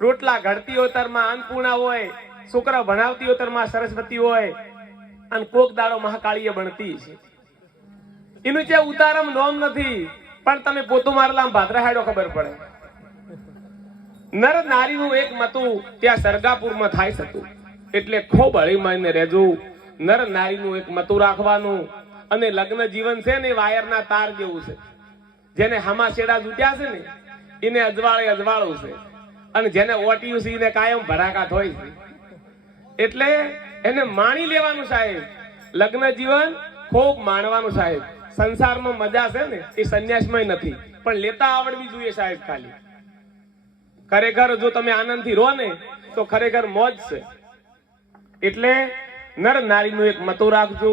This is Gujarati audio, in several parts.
રોટલા ઘડતી હોતરમાં અન્નપૂર્ણા હોય, છોકરા ભણાવતી હોતરમાં સરસ્વતી હોય, અને કોક દાડો મહાકાળીએ બનતી છે. એનું જે ઉતારમ નોમ નથી, પણ તમે પોતું મારેલા ભાદરા હાડો ખબર પડે. નર નારીનું એક મતું ત્યાં સરગાપુરમાં થાય હતું. એટલે ખૂબ હળીમળીને રહેજો. નર નારીનું એક મતું રાખવાનું. અને લગ્ન જીવન છે ને વાયરના તાર જેવું છે. જેને હામા શેડા જૂટ્યા છે ને એને અજવાળે અજવાળું છે, અને જેને ઓટિયું છે એને કાયમ ભરાકાત હોય છે. એટલે એને માણી લેવાનું સાહેબ. લગ્ન જીવન ખૂબ માણવાનું સાહેબ. સંસારમાં મજા છે ને એ સંન્યાસમાં નથી, પણ લેતા આવડવી જોઈએ સાહેબ. ખાલી ખરેખર જો તમે આનંદથી રહો ને તો ખરેખર મોજ છે. એટલે નર નારીનું એક મતું રાખજો,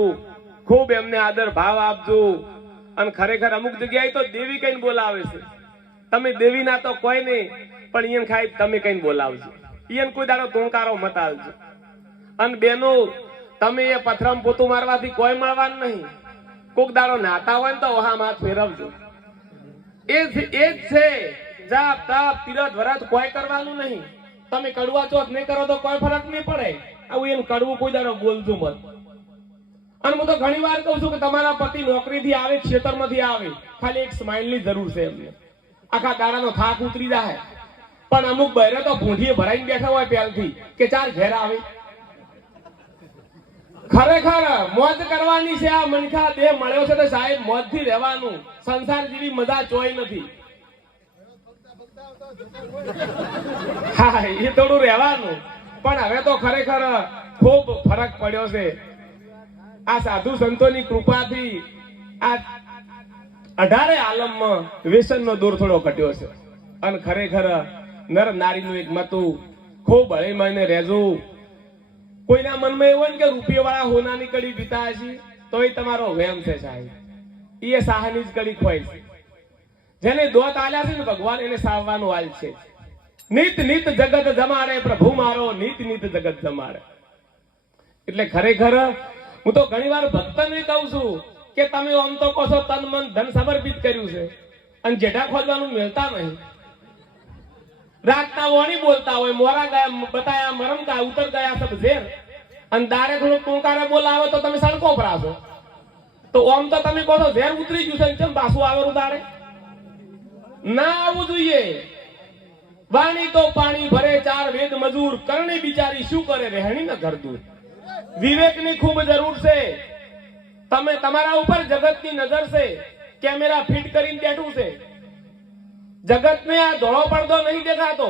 ખૂબ એમને આદર ભાવ આપજો. અને ખરેખર અમુક જગ્યાએ તો દેવી કઈને બોલાવે છે. તમે દેવી ના તો કોઈ નહીં, પણ ઈયન ખાઈ તમે કઈને બોલાવજો. ઈયન કોઈ દાડો ટોંકારો મત આવજો. અને બેનો તમે એ પથરામ પોતું મારવાથી કોઈ મળવાનું નહીં. કોક દાડો નાતા હોય ને તો વહામ હાથ ફેરવજો. એ જ છે. જાપ તાપ તીરથ વરત કોઈ કરવાનું નહીં. તમે કડવા ચોથ નહીં કરો તો કોઈ ફરક નહીં પડે. આવું એમ કડવું કોઈ દાડો બોલજો મત. અને હું તો ઘણી વાર કહું છું કે તમારા પતિ નોકરીથી આવે, ખેતરમાંથી આવે, ખાલી એક સ્માઇલની જરૂર છે એમને. આખા દાડાનો થાક ઉતરી જાય. પણ અમુક બહેરે તો ભૂંઠીએ ભરાઈને બેઠા હોય પહેલથી કે ચાર ઘેર આવે. ખરેખર મોજ કરવાની છે. આ મનખા દેહ મળ્યો છે તો સાહેબ મોજથી રહેવાનું. સંસાર જેવી મજા ચોય નથી. હા, એ થોડું રહેવાનું. પણ હવે તો ખરેખર ખૂબ ફરક પડ્યો છે. આ સાધુ સંતોની કૃપાથી આ 18 આલમમાં વ્યસનનો દૂર થોડો ઘટ્યો છે. અને ખરેખર નર નારીનું એક મતું ખૂબ હળીમળીને રહેજો. કોઈના મનમાં એવું હોય ને કે રૂપિયાવાળા હોનાની કડી પીતા છે તો એ તમારો વહેમ છે સાહેબ. એ સાહની જ કડી ખોય છે. જેને દોત આલ્યા છે ને ભગવાન એને સાવવાનું હાલ છે. નિત નિત જગત જમાડે પ્રભુ મારો, નિત નિત જગત જમાડે. એટલે ખરેખર હું તો ઘણી વાર ભક્તને કહું છું કે તમે આમ તો કહો છો તન મન ધન સમર્પિત કર્યું છે, અને જેઠા ખોદવાનું મેળતા નહીં. રાતના વાણી બોલતા હોય, મોરા ગયા બતાયા મરમ ગયા, ઉતર ગયા સબ ઝેર, અને દાડે થોડું ટૂંકારે બોલાવો તો તમે સણકો ભરાશો. તો આમ તો તમે કહો છો ઝેર ઉતરી ગયું છે, કેમ પાછું આવેલું દાડે ના આવવું જોઈએ. વાણી તો પાણી ભરે ચાર વેદ મજૂર, કરણી બિચારી શું કરે રહેણી ન ઘર દૂર. વિવેકની ખૂબ જરૂર છે. તમે તમારા ઉપર જગતની નજર છે, કેમેરા ફિટ કરીને બેઠું છે. જગતને આ ધોળો પડદો નહીં દેખાતો.